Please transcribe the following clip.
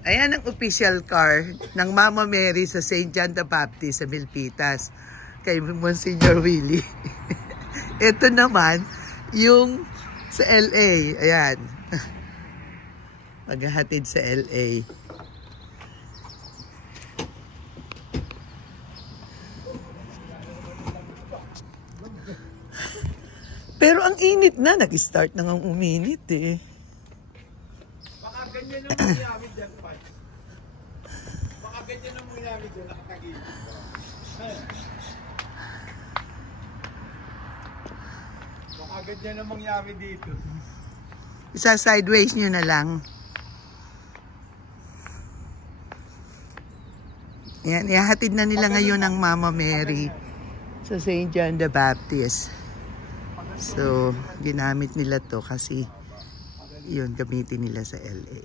Ayan ang official car ng Mama Mary sa St. John the Baptist sa Milpitas. Kay Monsignor Willie. Ito naman, yung sa LA. Ayan. Maghahatid sa LA. Pero ang init na. Nag-start na nga uminit eh. Baka ganyan ang mangyayari dyan, Pat. Baka ganyan ang mangyayari dyan, nakatagilid. Baka ganyan ang mangyayari dito. Isa sideways nyo na lang. Yan, ihahatid na nila ngayon ang Mama Mary sa St. John the Baptist. So, ginamit nila to kasi yun, gamitin nila sa LA.